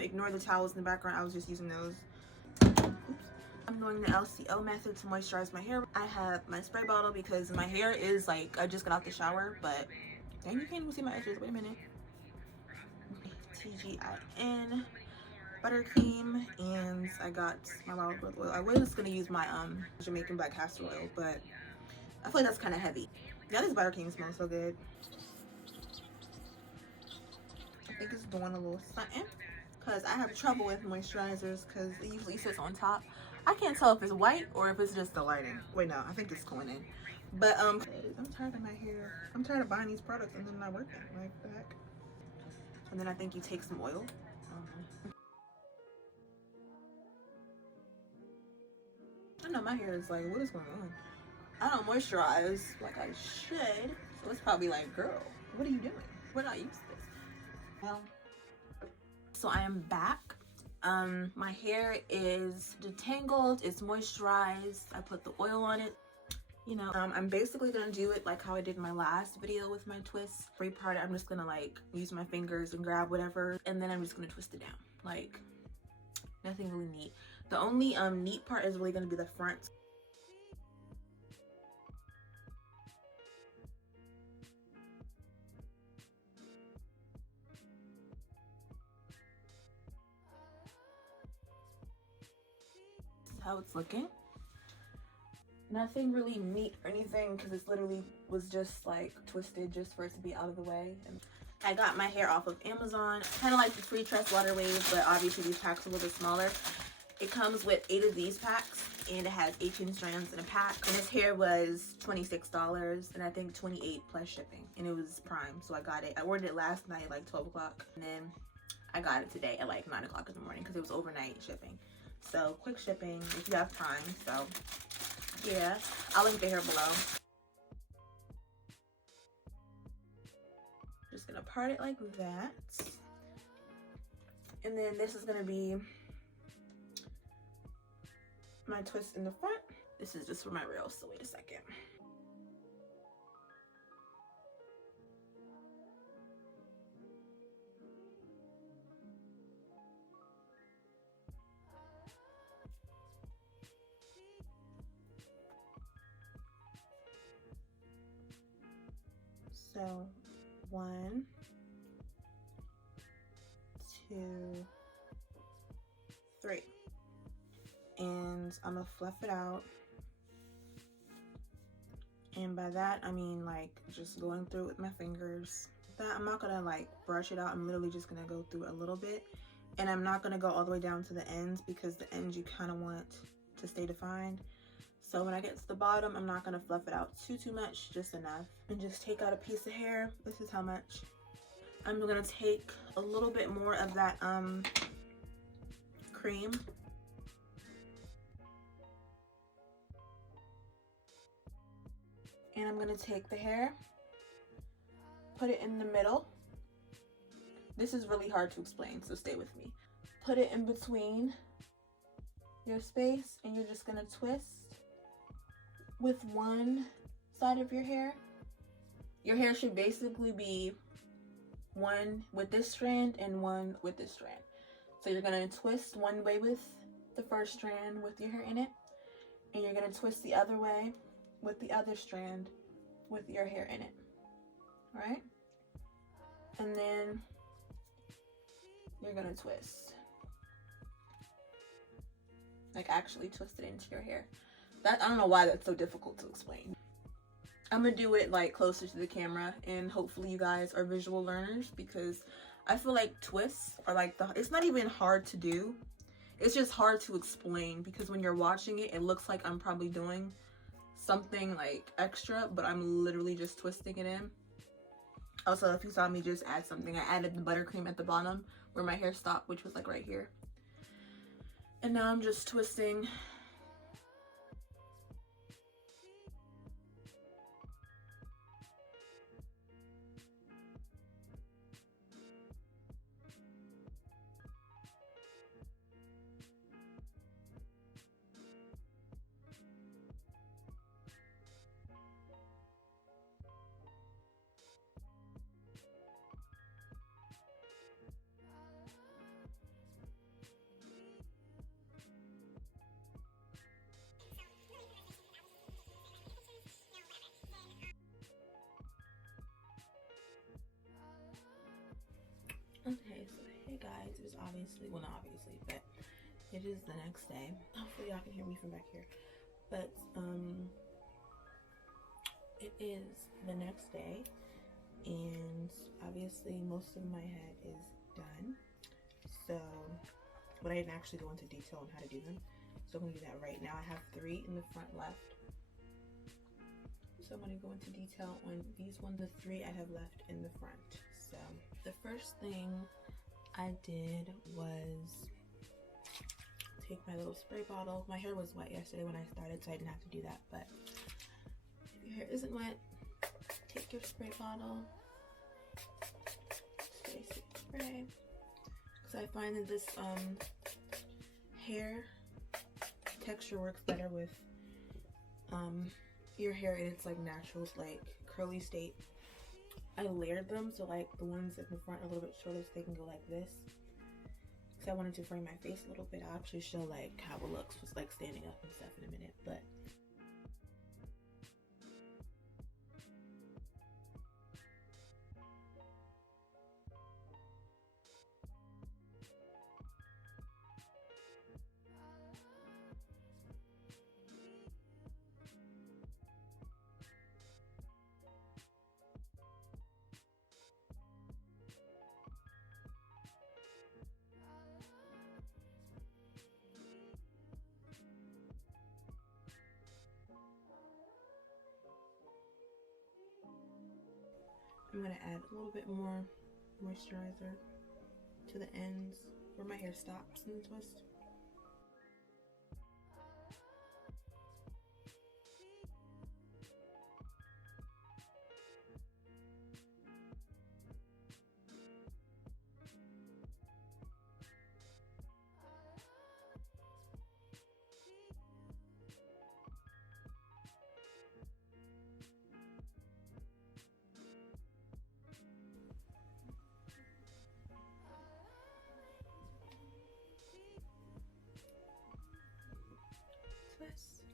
Ignore the towels in the background, I was just using those. Oops. I'm doing the LCO method to moisturize my hair. I have my spray bottle because my hair is like, I just got out the shower, but dang, you can't even see my edges. Wait a minute. TGIN buttercream, and I got my wild growth oil. I was gonna use my Jamaican black castor oil, but I feel like that's kind of heavy. Yeah, this buttercream smells so good. I think it's doing a little something because I have trouble with moisturizers because it usually sits on top. I can't tell if it's white or if it's just the lighting. Wait, no, I think it's going in. But I'm tired of my hair. I'm tired of buying these products and then not working. Like the heck. And then I think you take some oil. I know my hair is like, what is going on? I don't moisturize like I should. So it's probably like, girl, what are you doing? We're not used to this. Well, so I am back. My hair is detangled, it's moisturized. I put the oil on it. You know, I'm basically gonna do it like how I did in my last video with my twists. Every part I'm just gonna like use my fingers and grab whatever, and then I'm just gonna twist it down. Like, nothing really neat. The only neat part is really gonna be the front. How it's looking. Nothing really neat or anything because it's literally was just like twisted just for it to be out of the way. And I got my hair off of Amazon, kind of like the free tress water wave, but obviously these packs are a little bit smaller. It comes with 8 of these packs and it has 18 strands in a pack, and this hair was $26 and I think 28 plus shipping, and it was Prime, so I got it. I ordered it last night at like 12 o'clock and then I got it today at like 9 o'clock in the morning because it was overnight shipping. So quick shipping if you have Prime. So yeah, I'll link the hair below. Just gonna part it like that. And then this is gonna be my twist in the front. This is just for my reels, so wait a second. So 1, 2, 3. And I'm gonna fluff it out. And by that, I mean like just going through it with my fingers. That I'm not gonna like brush it out. I'm literally just gonna go through a little bit. And I'm not gonna go all the way down to the ends because the ends you kind of want to stay defined. So when I get to the bottom, I'm not gonna fluff it out too much, just enough. And just take out a piece of hair. This is how much. I'm gonna take a little bit more of that cream. And I'm gonna take the hair, put it in the middle. This is really hard to explain, so stay with me. Put it in between your space, and you're just gonna twist with one side of your hair. Your hair should basically be one with this strand and one with this strand. So you're gonna twist one way with the first strand with your hair in it, and you're gonna twist the other way with the other strand with your hair in it. All right? And then you're gonna twist. Like actually twist it into your hair. That, I don't know why that's so difficult to explain. I'm gonna do it like closer to the camera, and hopefully you guys are visual learners, because I feel like twists are like it's not even hard to do. It's just hard to explain because when you're watching it, it looks like I'm probably doing something like extra, but I'm literally just twisting it in. Also, if you saw me just add something, I added the buttercream at the bottom where my hair stopped, which was like right here. And now I'm just twisting. obviously, well, not obviously, but it is the next day. Hopefully y'all can hear me from back here. But it is the next day, and obviously most of my head is done. So, but I didn't actually go into detail on how to do them. So I'm gonna do that right now. I have 3 in the front left. So I'm gonna go into detail on these ones, the 3 I have left in the front. So the first thing I did was take my little spray bottle. My hair was wet yesterday when I started, so I didn't have to do that. But if your hair isn't wet, take your spray bottle, spray. Because I find that this hair texture works better with your hair in its like natural, like curly state. I layered them so like the ones in the front are a little bit shorter so they can go like this. Because I wanted to frame my face a little bit. I'll actually show like how it looks just like standing up and stuff in a minute. But I'm gonna add a little bit more moisturizer to the ends where my hair stops in the twist. Twist.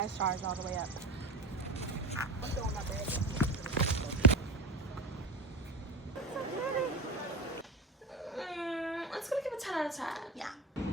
I charged all the way up. I'm throwing my bag. It's gonna give a 10 out of 10. Yeah.